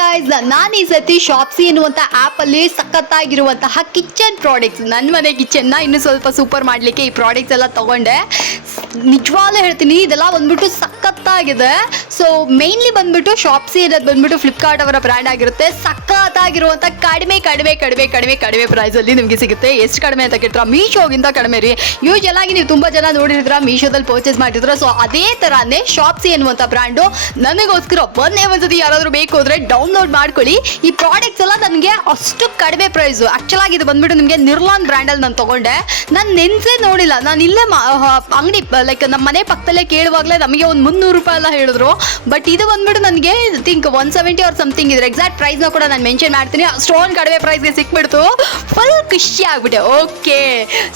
Guys, ನಾನು ಈ ಸತಿ ಶಾಪ್ಸಿ ಎನ್ನುವಂಥ ಆ್ಯಪಲ್ಲಿ ಸಖತ್ತಾಗಿರುವಂತಹ ಕಿಚನ್ ಪ್ರಾಡಕ್ಟ್ಸ್, ನನ್ನ ಮನೆ ಕಿಚನ್ನ ಇನ್ನೂ ಸ್ವಲ್ಪ ಸೂಪರ್ ಮಾಡಲಿಕ್ಕೆ ಈ ಪ್ರಾಡಕ್ಟ್ಸ್ ಎಲ್ಲ ತೊಗೊಂಡೆ. ನಿಜವಾಗ್ಲೂ ಹೇಳ್ತೀನಿ, ಇದೆಲ್ಲ ಬಂದ್ಬಿಟ್ಟು ಸಖತ್ತಾಗಿದೆ. ಸೊ ಮೇನ್ಲಿ ಬಂದ್ಬಿಟ್ಟು ಶಾಪ್ಸಿ ಅನ್ನೋದು ಬಂದ್ಬಿಟ್ಟು ಫ್ಲಿಪ್ಕಾರ್ಟ್ ಅವರ ಬ್ರ್ಯಾಂಡ್ ಆಗಿರುತ್ತೆ. ಸಖತ್ತಾಗಿರುವಂಥ ಕಡಿಮೆ ಕಡಿಮೆ ಕಡಿಮೆ ಕಡಿಮೆ ಕಡಿಮೆ ಪ್ರೈಸಲ್ಲಿ ನಿಮಗೆ ಸಿಗುತ್ತೆ. ಎಷ್ಟು ಕಡಿಮೆ ಅಂತ ಕೇಳ್ತೀರಾ? ಮೀಶೋಗಿಂತ ಕಡಿಮೆ ರೀ. ಯೂಶಲ್ ಆಗಿ ನೀವು ತುಂಬ ಜನ ನೋಡಿದ್ರ ಮೀಶೋದಲ್ಲಿ ಪರ್ಚೇಸ್ ಮಾಡಿದ್ರ. ಸೊ ಅದೇ ಥರನೇ ಶಾಪ್ಸಿ ಎನ್ನುವಂಥ ಬ್ರ್ಯಾಂಡು ನನಗೋಸ್ಕರ ಒಂದ್ಸತಿ ಯಾರಾದರೂ ಬೇಕು ಅಂದರೆ ಡೌನ್ಲೋಡ್ ಮಾಡ್ಕೊಳ್ಳಿ. ಈ ಪ್ರಾಡಕ್ಟ್ಸ್ ಎಲ್ಲ ನನಗೆ ಅಷ್ಟು ಕಡಿಮೆ ಪ್ರೈಸು. ಆ್ಯಕ್ಚುಲಾಗಿ ಇದು ಬಂದ್ಬಿಟ್ಟು ನಿಮಗೆ ನಿರ್ಲಾನ್ ಬ್ರ್ಯಾಂಡಲ್ಲಿ ನಾನು ತೊಗೊಂಡೆ. ನಾನು ನೆನ್ಸೇ ನೋಡಿಲ್ಲ. ನಾನು ಇಲ್ಲೇ ಅಂಗಡಿ ಲೈಕ್ ನಮ್ಮ ಮನೆ ಪಕ್ಕದಲ್ಲೇ ಕೇಳುವಾಗಲೇ ನಮಗೆ ಒಂದು 300 ರೂಪಾಯಿ ಎಲ್ಲ ಹೇಳಿದ್ರು. ಬಟ್ ಇದು ಬಂದ್ಬಿಟ್ಟು ನನಗೆ ಥಿಂಕ್ 170 ಆರ್ ಸಮಥಿಂಗ್ ಇದ್ರೆ. ಎಕ್ಸಾಕ್ಟ್ ಪ್ರೈಸ್ನ ಕೂಡ ನಾನು ಮೆನ್ಷನ್ ಮಾಡ್ತೀನಿ. ಅಷ್ಟೊಂದು ಕಡಿಮೆ ಪ್ರೈಸ್ಗೆ ಸಿಕ್ಬಿಡ್ತು. ಫುಲ್ ಖುಷಿ ಆಗ್ಬಿಟ್ಟೆ. ಓಕೆ,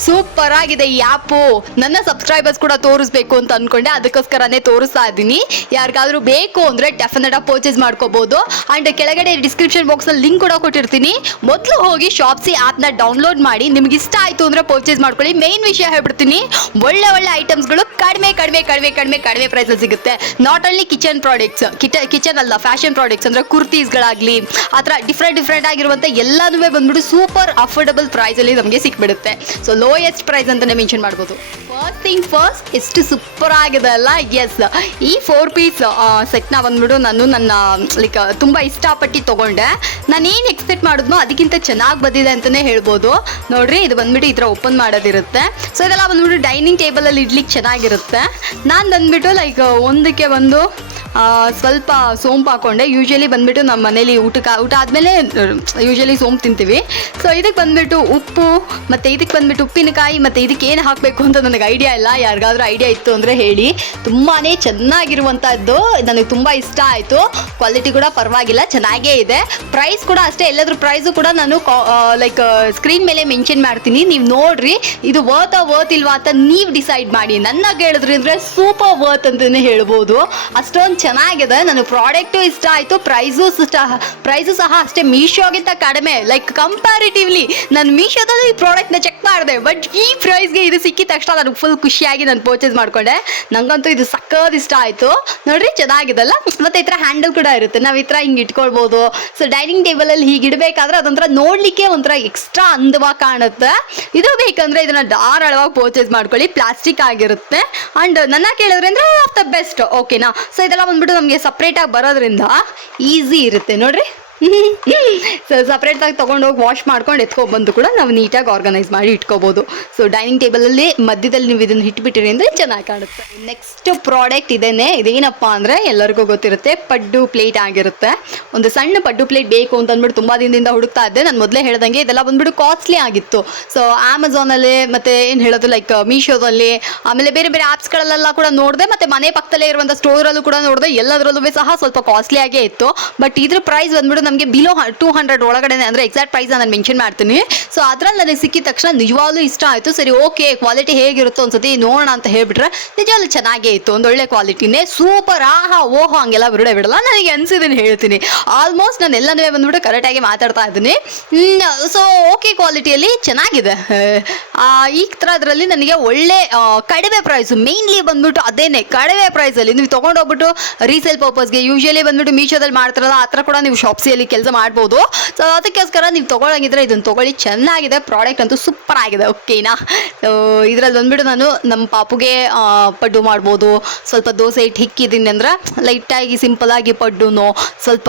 ಸೂಪರ್ ಆಗಿದೆ ಈ ಆ್ಯಪು. ನನ್ನ ಸಬ್ಸ್ಕ್ರೈಬರ್ಸ್ ಕೂಡ ತೋರಿಸ್ಬೇಕು ಅಂತ ಅಂದ್ಕೊಂಡೆ, ಅದಕ್ಕೋಸ್ಕರನೇ ತೋರಿಸ್ತಾ ಇದ್ದೀನಿ. ಯಾರಿಗಾದ್ರೂ ಬೇಕು ಅಂದರೆ ಡೆಫಿನೆಟ್ ಆಗಿ ಪರ್ಚೇಸ್ ಮಾಡ್ಕೋಬಹುದು. ಅಂಡ್ ಕೆಳಗಡೆ ಡಿಸ್ಕ್ರಿಪ್ಷನ್ ಬಾಕ್ಸಲ್ಲಿ ಲಿಂಕ್ ಕೂಡ ಕೊಟ್ಟಿರ್ತೀನಿ. ಮೊದಲು ಹೋಗಿ ಶಾಪ್ಸಿ ಆ್ಯಪ್ನ ಡೌನ್ಲೋಡ್ ಮಾಡಿ ನಿಮ್ಗೆ ಇಷ್ಟ ಆಯಿತು ಅಂದರೆ ಪರ್ಚೇಸ್ ಮಾಡ್ಕೊಳ್ಳಿ. ಮೇನ್ ವಿಷಯ ಹೇಳ್ಬಿಡ್ತೀನಿ, ಒಳ್ಳೆ ಒಳ್ಳೆ ಐಟಮ್ಸ್ಗಳು ಕಡಿಮೆ ಕಡಿಮೆ ಕಡಿಮೆ ಕಡಿಮೆ ಕಡಿಮೆ ಪ್ರೈಸಲ್ಲಿ ಸಿಗುತ್ತೆ. Not only kitchen products, kitchen ಅಲ್ಲ, ಫ್ಯಾಷನ್ ಪ್ರಾಡಕ್ಟ್ಸ್ ಅಂದರೆ ಕುರ್ತೀಸ್ಗಳಾಗಲಿ ಆ ಥರ ಡಿಫ್ರೆಂಟ್ ಆಗಿರುವಂಥ ಎಲ್ಲನೂ ಬಂದ್ಬಿಟ್ಟು ಸೂಪರ್ ಅಫೋರ್ಡಬಲ್ ಪ್ರೈಸಲ್ಲಿ ನಮಗೆ ಸಿಕ್ಬಿಡುತ್ತೆ. ಸೊ ಲೋಯೆಸ್ಟ್ ಪ್ರೈಸ್ ಅಂತಲೇ ಮೆನ್ಷನ್ ಮಾಡ್ಬೋದು. ಫಸ್ಟ್ ಥಿಂಗ್ ಫಸ್ಟ್, ಎಷ್ಟು ಸೂಪರ್ ಆಗಿದೆ ಅಲ್ಲ. ಎಸ್, ಈ 4 ಪೀಸ್ ಸೆಟ್ನ ಬಂದ್ಬಿಟ್ಟು ನಾನು ನನ್ನ ಲೈಕ್ ತುಂಬ ಇಷ್ಟಪಟ್ಟು ತೊಗೊಂಡೆ. ನಾನು ಏನು ಎಕ್ಸ್ಪೆಕ್ಟ್ ಮಾಡಿದ್ನೋ ಅದಕ್ಕಿಂತ ಚೆನ್ನಾಗಿ ಬಂದಿದೆ ಅಂತಲೇ ಹೇಳ್ಬೋದು. ನೋಡ್ರಿ, ಇದು ಬಂದ್ಬಿಟ್ಟು ಈ ಥರ ಓಪನ್ ಮಾಡೋದಿರುತ್ತೆ. ಸೊ ಇದೆಲ್ಲ ಬಂದ್ಬಿಟ್ಟು ಡೈನಿಂಗ್ ಟೇಬಲಲ್ಲಿ ಇಡ್ಲಿಕ್ಕೆ ಚೆನ್ನಾಗಿರುತ್ತೆ. ನಾನು ಬಂದ್ಬಿಟ್ಟು ಲೈಕ್ ಒಂದಕ್ಕೆ ಒಂದು ಸ್ವಲ್ಪ ಸೋಂಪು ಹಾಕೊಂಡೆ. ಯೂಶಲಿ ಬಂದ್ಬಿಟ್ಟು ನಮ್ಮ ಮನೇಲಿ ಊಟ ಆದಮೇಲೆ ಯೂಶಲಿ ಸೋಂಪು ತಿಂತೀವಿ. ಸೊ ಇದಕ್ಕೆ ಬಂದ್ಬಿಟ್ಟು ಉಪ್ಪು, ಮತ್ತು ಇದಕ್ಕೆ ಬಂದ್ಬಿಟ್ಟು ಉಪ್ಪಿನಕಾಯಿ, ಮತ್ತು ಇದಕ್ಕೆ ಏನು ಹಾಕಬೇಕು ಅಂತ ನನಗೆ ಐಡಿಯಾ ಇಲ್ಲ. ಯಾರಿಗಾದ್ರೂ ಐಡಿಯಾ ಇತ್ತು ಅಂದರೆ ಹೇಳಿ. ತುಂಬಾ ಚೆನ್ನಾಗಿರುವಂಥದ್ದು, ನನಗೆ ತುಂಬ ಇಷ್ಟ ಆಯಿತು. ಕ್ವಾಲಿಟಿ ಕೂಡ ಪರವಾಗಿಲ್ಲ, ಚೆನ್ನಾಗೇ ಇದೆ. ಪ್ರೈಸ್ ಕೂಡ ಅಷ್ಟೇ. ಎಲ್ಲಾದ್ರೂ ಪ್ರೈಸು ಕೂಡ ನಾನು ಲೈಕ್ ಸ್ಕ್ರೀನ್ ಮೇಲೆ ಮೆನ್ಷನ್ ಮಾಡ್ತೀನಿ, ನೀವು ನೋಡ್ರಿ. ಇದು ವರ್ತ್ ಇಲ್ವಾ ಅಂತ ನೀವು ಡಿಸೈಡ್ ಮಾಡಿ. ನನ್ನ ಕೇಳಿದ್ರಿ ಅಂದರೆ ಸೂಪರ್ ವರ್ತ್ ಅಂತಲೇ ಹೇಳ್ಬೋದು. ಅಷ್ಟೊಂದು ಚೆನ್ನಾಗಿದೆ. ನನಗೆ ಪ್ರಾಡಕ್ಟು ಇಷ್ಟ ಆಯಿತು. ಪ್ರೈಸು ಸಹ ಅಷ್ಟೇ ಮೀಶೋಗಿಂತ ಕಡಿಮೆ. ಲೈಕ್ ಕಂಪ್ಯಾರಿಟಿವ್ಲಿ ನಾನು ಮೀಶೋದಲ್ಲಿ ಈ ಪ್ರಾಡಕ್ಟ್ನ ಚೆಕ್ ಮಾಡಿದೆ, ಬಟ್ ಈ ಪ್ರೈಸ್ಗೆ ಇದು ಸಿಕ್ಕಿದ ತಕ್ಷಣ ನನಗೆ ಫುಲ್ ಖುಷಿಯಾಗಿ ನಾನು ಪರ್ಚೇಸ್ ಮಾಡ್ಕೊಂಡೆ. ನನಗಂತೂ ಇದು ಸಕ್ಕತ್ ಇಷ್ಟ ಆಯಿತು. ನೋಡ್ರಿ, ಚೆನ್ನಾಗಿದೆಲ್ಲ. ಮತ್ತು ಈ ಥರ ಹ್ಯಾಂಡಲ್ ಕೂಡ ಇರುತ್ತೆ, ನಾವು ಈ ಥರ ಹಿಂಗೆ ಇಟ್ಕೊಳ್ಬೋದು. ಸೊ ಡೈನಿಂಗ್ ಟೇಬಲಲ್ಲಿ ಹೀಗೆ ಇಡಬೇಕಾದ್ರೆ ಅದೊಂಥರ ನೋಡಲಿಕ್ಕೆ ಒಂಥರ ಎಕ್ಸ್ಟ್ರಾ ಅಂದವಾಗಿ ಕಾಣುತ್ತೆ. ಇದು ಬೇಕಂದರೆ ಇದನ್ನು ಧಾರಾಳವಾಗಿ ಪರ್ಚೇಸ್ ಮಾಡ್ಕೊಳ್ಳಿ. ಪ್ಲಾಸ್ಟಿಕ್ ಆಗಿರುತ್ತೆ. ಆ್ಯಂಡ್ ನನ್ನ ಕೇಳಿದ್ರೆ ಅಂದರೆ ಆಫ್ ದ ಬೆಸ್ಟ್. ಓಕೆನಾ? ಸೊ ಇದೆಲ್ಲ ಬಂದ್ಬಿಟ್ಟು ನಮಗೆ ಸಪ್ರೇಟಾಗಿ ಬರೋದ್ರಿಂದ ಈಸಿ ಇರುತ್ತೆ. ನೋಡ್ರಿ, ಸೊ ಸಪ್ರೇಟಾಗಿ ತೊಗೊಂಡೋಗಿ ವಾಶ್ ಮಾಡ್ಕೊಂಡು ಎತ್ಕೊಬಂದು ಕೂಡ ನಾವು ನೀಟಾಗಿ ಆರ್ಗನೈಸ್ ಮಾಡಿ ಇಟ್ಕೋಬೋದು. ಸೊ ಡೈನಿಂಗ್ ಟೇಬಲಲ್ಲಿ ಮಧ್ಯದಲ್ಲಿ ನೀವು ಇದನ್ನು ಇಟ್ಬಿಟ್ಟಿರಿ ಅಂದರೆ ಚೆನ್ನಾಗಿ ಕಾಣುತ್ತೆ. ನೆಕ್ಸ್ಟ್ ಪ್ರಾಡಕ್ಟ್ ಇದೇನಪ್ಪ ಅಂದರೆ ಎಲ್ಲರಿಗೂ ಗೊತ್ತಿರುತ್ತೆ, ಪಡ್ಡು ಪ್ಲೇಟ್ ಆಗಿರುತ್ತೆ. ಒಂದು ಸಣ್ಣ ಪಡ್ಡು ಪ್ಲೇಟ್ ಬೇಕು ಅಂತ ಅಂದ್ಬಿಟ್ಟು ತುಂಬ ದಿನದಿಂದ ಹುಡುಕ್ತಾ ಇದ್ದೆ. ನಾನು ಮೊದಲೇ ಹೇಳ್ದಂಗೆ ಇದೆಲ್ಲ ಬಂದ್ಬಿಟ್ಟು ಕಾಸ್ಟ್ಲಿ ಆಗಿತ್ತು. ಸೊ ಅಮೆಝಾನಲ್ಲಿ ಮತ್ತು ಏನು ಹೇಳೋದು ಲೈಕ್ ಮೀಶೋದಲ್ಲಿ, ಆಮೇಲೆ ಬೇರೆ ಬೇರೆ ಆ್ಯಪ್ಸ್ಗಳಲ್ಲೆಲ್ಲ ಕೂಡ ನೋಡಿದೆ, ಮತ್ತು ಮನೆ ಪಕ್ಕದಲ್ಲೇ ಇರುವಂಥ ಸ್ಟೋರಲ್ಲೂ ಕೂಡ ನೋಡಿದೆ. ಎಲ್ಲದರಲ್ಲೂ ಸಹ ಸ್ವಲ್ಪ ಕಾಸ್ಟ್ಲಿಯಾಗೇ ಇತ್ತು. ಬಟ್ ಇದ್ರ ಪ್ರೈಸ್ ಬಂದ್ಬಿಟ್ಟು ನಮಗೆ ಬಿಲೋ 200 ಒಳಗಡೆ, ಅಂದರೆ ಎಕ್ಸಾಕ್ಟ್ ಪ್ರೈಸ್ ನಾನು ಮೆನ್ಷನ್ ಮಾಡ್ತೀನಿ. ಸೊ ಅದ್ರಲ್ಲಿ ನನಗೆ ಸಿಕ್ಕಿದ ತಕ್ಷಣ ನಿಜವಾಗ್ಲೂ ಇಷ್ಟ ಆಯಿತು. ಸರಿ, ಓಕೆ, ಕ್ವಾಲಿಟಿ ಹೇಗಿರುತ್ತೋ ಒಂದ್ಸತಿ ನೋಡೋಣ ಅಂತ ಹೇಳ್ಬಿಟ್ರೆ ನಿಜವಾಗ್ಲೂ ಚೆನ್ನಾಗೇ ಇತ್ತು. ಒಂದೊಳ್ಳೆ ಕ್ವಾಲಿಟಿನೇ, ಸೂಪರ್. ಓಹೋ ಹಂಗೆಲ್ಲ ಬಿಡಲ್ಲ, ನನಗೆ ಅನ್ಸಿದ್ದೀನಿ ಹೇಳ್ತೀನಿ. ಆಲ್ಮೋಸ್ಟ್ ನಾನು ಎಲ್ಲನೂ ಬಂದ್ಬಿಟ್ಟು ಕರೆಕ್ಟಾಗಿ ಮಾತಾಡ್ತಾ ಇದ್ದೀನಿ. ಸೊ ಓಕೆ, ಕ್ವಾಲಿಟಿಯಲ್ಲಿ ಚೆನ್ನಾಗಿದೆ. ಈ ಥರದ್ರಲ್ಲಿ ನನಗೆ ಒಳ್ಳೆ ಕಡಿಮೆ ಪ್ರೈಸು, ಮೇನ್ಲಿ ಬಂದ್ಬಿಟ್ಟು ಅದೇನೆ ಕಡಿಮೆ ಪ್ರೈಸಲ್ಲಿ ನೀವು ತೊಗೊಂಡೋಗ್ಬಿಟ್ಟು ರೀಸೇಲ್ ಪರ್ಪಸ್ಗೆ ಯೂಶಲಿ ಬಂದ್ಬಿಟ್ಟು ಮೀಶೋದಲ್ಲಿ ಮಾಡ್ತಾರಲ್ಲ ಆ ಥರ ಕೂಡ ನೀವು ಶಾಪ್ಸಿಯಲ್ಲಿ ಕೆಲಸ ಮಾಡ್ಬೋದು. ಸೊ ಅದಕ್ಕೋಸ್ಕರ ನೀವು ತೊಗೊಳಂಗಿದ್ರೆ ಇದನ್ನು ತೊಗೊಳ್ಳಿ. ಚೆನ್ನಾಗಿದೆ, ಪ್ರಾಡಕ್ಟ್ ಅಂತೂ ಸೂಪರ್ ಆಗಿದೆ. ಓಕೆನಾ? ಸೊ ಇದರಲ್ಲಿ ಬಂದ್ಬಿಟ್ಟು ನಾನು ನಮ್ಮ ಪಾಪುಗೆ ಪಡ್ಡು ಮಾಡ್ಬೋದು. ಸ್ವಲ್ಪ ದೋಸೆ ಹಿಟ್ಟು ಹಿಕ್ಕಿದ್ದೀನಿ ಅಂದರೆ ಲೈಟಾಗಿ ಸಿಂಪಲಾಗಿ ಪಡ್ಡುನೋ ಸ್ವಲ್ಪ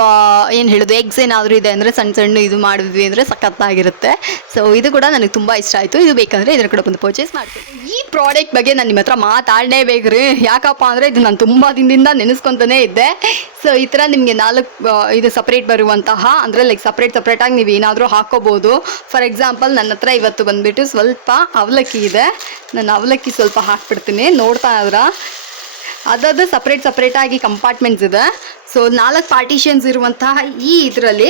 ಏನು ಹೇಳೋದು ಎಗ್ಸ್ ಏನಾದರೂ ಇದೆ ಅಂದರೆ ಸಣ್ಣ ಇದು ಮಾಡಿದ್ವಿ ಅಂದರೆ ಸಖತ್ತಾಗಿರುತ್ತೆ. ಸೊ ಇದು ಕೂಡ ನನಗೆ ತುಂಬ ಇಷ್ಟ ಆಯಿತು. ಇದು ಬೇಕಂದರೆ ಇದರ ಕಡೆ ಬಂದು ಪರ್ಚೇಸ್ ಮಾಡ್ತೀನಿ. ಈ ಪ್ರಾಡಕ್ಟ್ ಬಗ್ಗೆ ನಾನು ನಿಮ್ಮ ಹತ್ರ ಮಾತಾಡಲೇಬೇಕ್ರಿ. ಯಾಕಪ್ಪ ಅಂದರೆ ಇದು ನಾನು ತುಂಬ ದಿನದಿಂದ ನೆನೆಸ್ಕೊತಾನೇ ಇದ್ದೆ. ಸೊ ಈ ಥರ ನಿಮಗೆ 4 ಇದು ಸಪ್ರೇಟ್ ಬರುವಂತಹ, ಅಂದರೆ ಲೈಕ್ ಸಪ್ರೇಟಾಗಿ ನೀವು ಏನಾದರೂ ಹಾಕೋಬೋದು. ಫಾರ್ ಎಕ್ಸಾಂಪಲ್ ನನ್ನ ಹತ್ರ ಇವತ್ತು ಬಂದುಬಿಟ್ಟು ಸ್ವಲ್ಪ ಅವಲಕ್ಕಿ ಇದೆ. ನಾನು ಅವಲಕ್ಕಿ ಸ್ವಲ್ಪ ಹಾಕ್ಬಿಡ್ತೀನಿ. ನೋಡ್ತಾ ಇದ್ರೆ ಅದದು ಸಪ್ರೇಟಾಗಿ ಕಂಪಾರ್ಟ್ಮೆಂಟ್ಸ್ ಇದೆ. ಸೊ 4 ಪಾರ್ಟಿಷನ್ಸ್ ಇರುವಂತಹ ಈ ಇದರಲ್ಲಿ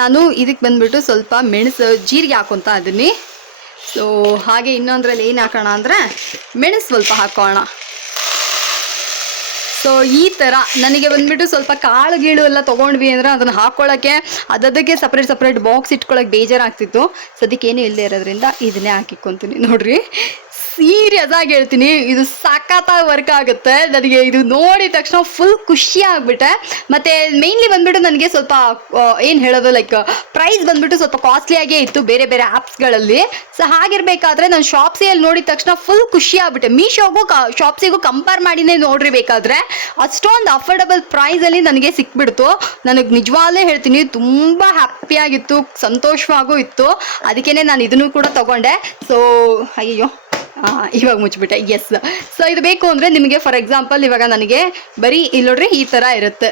ನಾನು ಇದಕ್ಕೆ ಬಂದುಬಿಟ್ಟು ಸ್ವಲ್ಪ ಮೆಣಸು ಜೀರಿಗೆ ಹಾಕೊತಾ ಇದ್ದೀನಿ. ಸೊ ಹಾಗೆ ಇನ್ನೊಂದರಲ್ಲಿ ಏನು ಹಾಕೋಣ ಅಂದರೆ ಮೆಣಸು ಸ್ವಲ್ಪ ಹಾಕೋಣ. ಸೊ ಈ ಥರ ನನಗೆ ಬಂದ್ಬಿಟ್ಟು ಸ್ವಲ್ಪ ಕಾಳು ಗೀಳು ಎಲ್ಲ ತೊಗೊಂಡ್ವಿ ಅಂದರೆ ಅದನ್ನು ಹಾಕ್ಕೊಳ್ಳೋಕ್ಕೆ ಅದಕ್ಕೆ ಸಪ್ರೇಟ್ ಬಾಕ್ಸ್ ಇಟ್ಕೊಳ್ಳೋಕೆ ಬೇಜಾರಾಗ್ತಿತ್ತು. ಸದ್ಯಕ್ಕೆ ಏನೂ ಇಲ್ಲದೆ ಇರೋದ್ರಿಂದ ಇದನ್ನೇ ಹಾಕಿಕ್ಕೊತೀನಿ. ನೋಡ್ರಿ, ಸೀರಿಯಸ್ ಆಗಿ ಹೇಳ್ತೀನಿ, ಇದು ಸಖತ್ತಾಗಿ ವರ್ಕ್ ಆಗುತ್ತೆ. ನನಗೆ ಇದು ನೋಡಿದ ತಕ್ಷಣ ಫುಲ್ ಖುಷಿ ಆಗ್ಬಿಟ್ಟೆ. ಮತ್ತೆ ಮೇನ್ಲಿ ಬಂದ್ಬಿಟ್ಟು ನನಗೆ ಸ್ವಲ್ಪ ಏನು ಹೇಳೋದು, ಲೈಕ್ ಪ್ರೈಸ್ ಬಂದ್ಬಿಟ್ಟು ಸ್ವಲ್ಪ ಕಾಸ್ಟ್ಲಿಯಾಗೇ ಇತ್ತು ಬೇರೆ ಬೇರೆ ಆ್ಯಪ್ಸ್ಗಳಲ್ಲಿ. ಸೊ ಹಾಗಿರ್ಬೇಕಾದ್ರೆ ನಾನು ಶಾಪ್ಸಿಯಲ್ಲಿ ನೋಡಿದ ತಕ್ಷಣ ಫುಲ್ ಖುಷಿ ಆಗ್ಬಿಟ್ಟೆ. ಮೀಶೋಗೂ ಶಾಪ್ಸಿಗೂ ಕಂಪೇರ್ ಮಾಡಿನೇ ನೋಡ್ರಿ ಬೇಕಾದ್ರೆ, ಅಷ್ಟೊಂದು ಅಫೋರ್ಡಬಲ್ ಪ್ರೈಸಲ್ಲಿ ನನಗೆ ಸಿಕ್ಬಿಡ್ತು. ನನಗೆ ನಿಜವಾಗ್ಲೇ ಹೇಳ್ತೀನಿ ತುಂಬ ಹ್ಯಾಪಿಯಾಗಿತ್ತು, ಸಂತೋಷವಾಗೂ ಇತ್ತು. ಅದಕ್ಕೇ ನಾನು ಇದನ್ನು ಕೂಡ ತಗೊಂಡೆ. ಸೊ ಅಯ್ಯೋ ಇವಾಗ ಮುಚ್ಚಿಬಿಟ್ಟೆ. ಎಸ್, ಸೊ ಇದು ಬೇಕು ಅಂದರೆ ನಿಮಗೆ ಫಾರ್ ಎಕ್ಸಾಂಪಲ್ ಇವಾಗ ನನಗೆ ಬರೀ ಇಲ್ಲಿ ನೋಡ್ರಿ ಈ ಥರ ಇರುತ್ತೆ.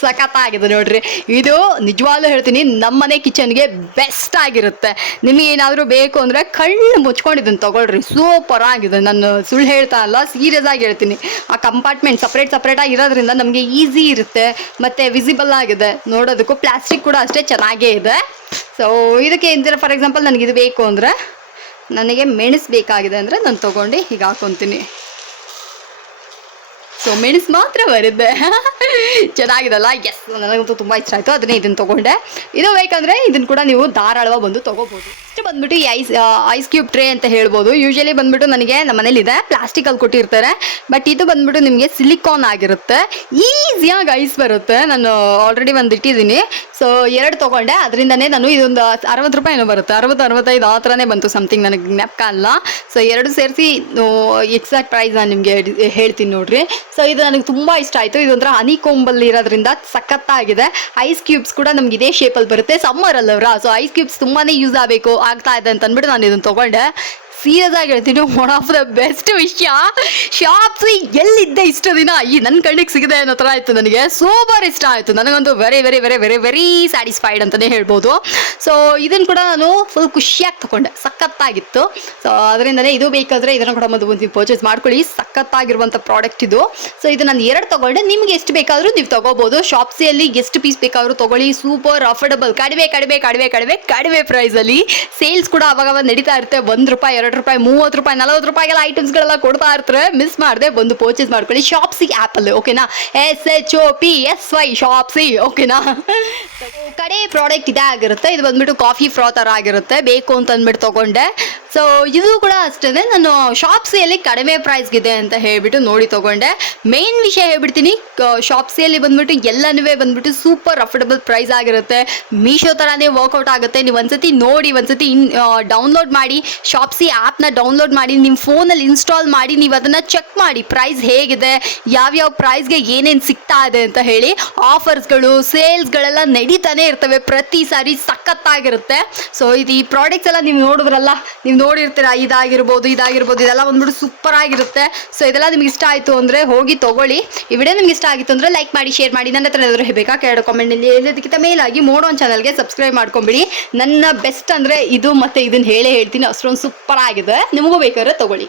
ಸಖತ್ತಾಗಿದೆ ನೋಡ್ರಿ. ಇದು ನಿಜವಾಗ್ಲೂ ಹೇಳ್ತೀನಿ ನಮ್ಮನೆ ಕಿಚನ್ಗೆ ಬೆಸ್ಟ್ ಆಗಿರುತ್ತೆ. ನಿಮಗೆ ಏನಾದರೂ ಬೇಕು ಅಂದರೆ ಕಣ್ಣು ಮುಚ್ಕೊಂಡಿದ್ದನ್ನು ತೊಗೊಳ್ರಿ, ಸೂಪರ್ ಆಗಿದೆ. ನಾನು ಸುಳ್ಳು ಹೇಳ್ತಾ ಇಲ್ಲ, ಸೀರಿಯಸ್ ಆಗಿ ಹೇಳ್ತೀನಿ. ಆ ಕಂಪಾರ್ಟ್ಮೆಂಟ್ ಸಪ್ರೇಟಾಗಿ ಇರೋದ್ರಿಂದ ನಮಗೆ ಈಸಿ ಇರುತ್ತೆ ಮತ್ತು ವಿಸಿಬಲ್ ಆಗಿದೆ ನೋಡೋದಕ್ಕೂ. ಪ್ಲಾಸ್ಟಿಕ್ ಕೂಡ ಅಷ್ಟೇ ಚೆನ್ನಾಗೇ ಇದೆ. ಸೊ ಇದಕ್ಕೆ ಫಾರ್ ಎಕ್ಸಾಂಪಲ್ ನನಗೆ ಇದು ಬೇಕು ಅಂದರೆ, ನನಗೆ ಮೆಣಸು ಬೇಕಾಗಿದೆ ಅಂದರೆ ನಾನು ತೊಗೊಂಡು ಹೀಗೆ ಹಾಕೊತೀನಿ. ಸೊ ಮೆಣಸು ಮಾತ್ರ ಬರುತ್ತೆ. ಚೆನ್ನಾಗಿದಲ್ಲ? ಎಸ್, ನನಗಂತೂ ತುಂಬ ಇಷ್ಟ ಆಯಿತು. ಅದನ್ನೇ ಇದನ್ನು ತೊಗೊಂಡೆ. ಇದು ಬೇಕಂದರೆ ಇದನ್ನು ಕೂಡ ನೀವು ಧಾರಾಳವಾಗಿ ಬಂದು ತೊಗೋಬೋದು. ಇಷ್ಟು ಬಂದ್ಬಿಟ್ಟು ಈ ಐಸ್ ಕ್ಯೂಬ್ ಟ್ರೇ ಅಂತ ಹೇಳ್ಬೋದು. ಯೂಶಲಿ ಬಂದ್ಬಿಟ್ಟು ನನಗೆ ನಮ್ಮ ಮನೇಲಿದೆ, ಪ್ಲಾಸ್ಟಿಕಲ್ಲಿ ಕೊಟ್ಟಿರ್ತಾರೆ. ಬಟ್ ಇದು ಬಂದ್ಬಿಟ್ಟು ನಿಮಗೆ ಸಿಲಿಕಾನ್ ಆಗಿರುತ್ತೆ, ಈಸಿಯಾಗಿ ಐಸ್ ಬರುತ್ತೆ. ನಾನು ಆಲ್ರೆಡಿ ಒಂದು ಇಟ್ಟಿದ್ದೀನಿ. ಸೊ 2 ತೊಗೊಂಡೆ. ಅದರಿಂದನೇ ನಾನು ಇದೊಂದು 60 ರೂಪಾಯಿನೂ ಬರುತ್ತೆ, 60-65 ಆ ಥರನೇ ಬಂತು ಸಮಥಿಂಗ್, ನನಗೆ ಜ್ಞಾಪಕ ಅಲ್ಲ. ಸೊ 2 ಸೇರಿಸಿ ಎಕ್ಸಾಕ್ಟ್ ಪ್ರೈಸ್ ನಾನು ನಿಮಗೆ ಹೇಳ್ತೀನಿ ನೋಡ್ರಿ. ಸೊ ಇದು ನನಗೆ ತುಂಬ ಇಷ್ಟ ಆಯಿತು. ಇದೊಂಥರ ಹನಿ ಕೊಂಬಲ್ಲಿ ಇರೋದ್ರಿಂದ ಸಖತ್ತಾಗಿದೆ. ಐಸ್ ಕ್ಯೂಬ್ಸ್ ಕೂಡ ನಮ್ಗೆ ಇದೇ ಶೇಪಲ್ಲಿ ಬರುತ್ತೆ. ಸಮ್ಮರ್ ಅಲ್ಲವ್ರಾ, ಸೊ ಐಸ್ ಕ್ಯೂಬ್ಸ್ ತುಂಬಾ ಯೂಸ್ ಆಗ್ತಾ ಇದೆ ಅಂತ ಅಂದ್ಬಿಟ್ಟು ನಾನು ಇದನ್ನು ತೊಗೊಂಡೆ. ಸೀರಿಯಸ್ ಆಗಿ ಹೇಳ್ತೀನಿ, ಒನ್ ಆಫ್ ದ ಬೆಸ್ಟ್ ವಿಷಯ. ಶಾಪ್ಸಿ ಎಲ್ಲಿದ್ದೆ ಇಷ್ಟು ದಿನ ನನ್ನ ಕಣ್ಣಿಗೆ ಸಿಗಿದೆ ಅನ್ನೋ ಥರ ಆಯಿತು. ನನಗೆ ಸೂಪರ್ ಇಷ್ಟ ಆಯಿತು. ನನಗಂತೂ very very very very very satisfied ಅಂತಲೇ ಹೇಳ್ಬೋದು. ಸೊ ಇದನ್ನು ಕೂಡ ನಾನು ಫುಲ್ ಖುಷಿಯಾಗಿ ತೊಗೊಂಡೆ, ಸಖತ್ತಾಗಿತ್ತು. ಸೊ ಅದರಿಂದಲೇ ಇದು ಬೇಕಾದರೆ ಇದನ್ನು ಕೂಡ ಒಂದು ಪರ್ಚೇಸ್ ಮಾಡ್ಕೊಳ್ಳಿ, ಸಖತ್ತಾಗಿರುವಂಥ ಪ್ರಾಡಕ್ಟ್ ಇದು. ಸೊ ಇದು ನಾನು 2 ತೊಗೊಂಡೆ. ನಿಮ್ಗೆ ಎಷ್ಟು ಬೇಕಾದರೂ ನೀವು ತೊಗೋಬೋದು. ಶಾಪ್ಸಿಯಲ್ಲಿ ಎಷ್ಟು ಪೀಸ್ ಬೇಕಾದರೂ ತೊಗೊಳ್ಳಿ, ಸೂಪರ್ ಅಫೋರ್ಡಬಲ್, ಕಡಿಮೆ ಪ್ರೈಸಲ್ಲಿ. ಸೇಲ್ಸ್ ಕೂಡ ಅವಾಗ ನಡೀತಾ ಇರುತ್ತೆ. 1 ರೂಪಾಯಿ, 2 ರೂಪಾಯಿ, 30 ರೂಪಾಯಿ, 40 ರೂಪಾಯಿಗೆಲ್ಲ ಐಟಮ್ಸ್ಗಳೆಲ್ಲ ಕೊಡ್ತಾ ಇರ್ತಾರೆ. ಮಿಸ್ ಮಾಡದೆ ಬಂದು ಪರ್ಚೇಸ್ ಮಾಡ್ಕೊಳ್ಳಿ ಶಾಪ್ಸಿ ಆ್ಯಪಲ್ಲಿ, ಓಕೆನಾ? SHOPSY ಶಾಪ್ಸಿ, ಓಕೆನಾ? ಕಡೆ ಪ್ರಾಡಕ್ಟ್ ಇದೇ ಆಗಿರುತ್ತೆ. ಇದು ಬಂದ್ಬಿಟ್ಟು ಕಾಫಿ ಫ್ರಾ ಥರ ಆಗಿರುತ್ತೆ. ಬೇಕು ಅಂತ ಅಂದ್ಬಿಟ್ಟು ತೊಗೊಂಡೆ. ಸೊ ಇದು ಕೂಡ ಅಷ್ಟೇ, ನಾನು ಶಾಪ್ಸಿಯಲ್ಲಿ ಕಡಿಮೆ ಪ್ರೈಸ್ಗಿದೆ ಅಂತ ಹೇಳ್ಬಿಟ್ಟು ನೋಡಿ ತೊಗೊಂಡೆ. ಮೇನ್ ವಿಷಯ ಹೇಳ್ಬಿಡ್ತೀನಿ, ಶಾಪ್ಸಿಯಲ್ಲಿ ಬಂದ್ಬಿಟ್ಟು ಎಲ್ಲನೂ ಬಂದ್ಬಿಟ್ಟು ಸೂಪರ್ ಅಫೋರ್ಡಬಲ್ ಪ್ರೈಸ್ ಆಗಿರುತ್ತೆ. ಮೀಶೋ ಥರನೇ ವರ್ಕೌಟ್ ಆಗುತ್ತೆ. ನೀವು ಒಂದ್ಸತಿ ನೋಡಿ, ಒಂದ್ಸತಿ ಡೌನ್ಲೋಡ್ ಮಾಡಿ, ಶಾಪ್ಸಿ ಆ್ಯಪ್ನ ಡೌನ್ಲೋಡ್ ಮಾಡಿ, ನಿಮ್ಮ ಫೋನಲ್ಲಿ ಇನ್ಸ್ಟಾಲ್ ಮಾಡಿ, ನೀವು ಅದನ್ನು ಚೆಕ್ ಮಾಡಿ ಪ್ರೈಸ್ ಹೇಗಿದೆ, ಯಾವ್ಯಾವ ಪ್ರೈಸ್ಗೆ ಏನೇನು ಸಿಗ್ತಾ ಇದೆ ಅಂತ ಹೇಳಿ. ಆಫರ್ಸ್ಗಳು, ಸೇಲ್ಸ್ಗಳೆಲ್ಲ ನಡೀತಾನೆ ಇರ್ತವೆ ಪ್ರತಿ ಸಾರಿ, ಸಖತ್ತಾಗಿರುತ್ತೆ. ಸೊ ಇದು ಈ ಪ್ರಾಡಕ್ಟ್ಸ್ ಎಲ್ಲ ನೀವು ನೋಡಿದ್ರಲ್ಲ, ನೀವು ನೋಡಿರ್ತೀರ, ಇದಾಗಿರ್ಬೋದು ಇದೆಲ್ಲ ಬಂದ್ಬಿಟ್ಟು ಸೂಪರ್ ಆಗಿರುತ್ತೆ. ಸೊ ಇದೆಲ್ಲ ನಿಮ್ಗೆ ಇಷ್ಟ ಆಯಿತು ಅಂದರೆ ಹೋಗಿ ತೊಗೊಳ್ಳಿ. ಈ ವಿಡಿಯೋ ನಿಮ್ಗೆ ಇಷ್ಟ ಆಗಿತ್ತು ಅಂದರೆ ಲೈಕ್ ಮಾಡಿ, ಶೇರ್ ಮಾಡಿ. ನನ್ನ ಹತ್ರ ಏನಾದರೂ ಬೇಕಾ ಕೇಳೋ ಕಾಮೆಂಟ್ನಲ್ಲಿ, ಎಲ್ಲದಕ್ಕಿಂತ ಮೇಲಾಗಿ ಮೋಡೋ ಚಾನಲ್ಗೆ ಸಬ್ಸ್ಕ್ರೈಬ್ ಮಾಡ್ಕೊಂಬಿಡಿ. ನನ್ನ ಬೆಸ್ಟ್ ಅಂದರೆ ಇದು, ಮತ್ತು ಇದನ್ನು ಹೇಳ್ತೀನಿ, ಅಷ್ಟೊಂದು ಸೂಪರ್ ಆಗಿದೆ. ನಿಮಗೂ ಬೇಕಾದ್ರೆ ತೊಗೊಳ್ಳಿ.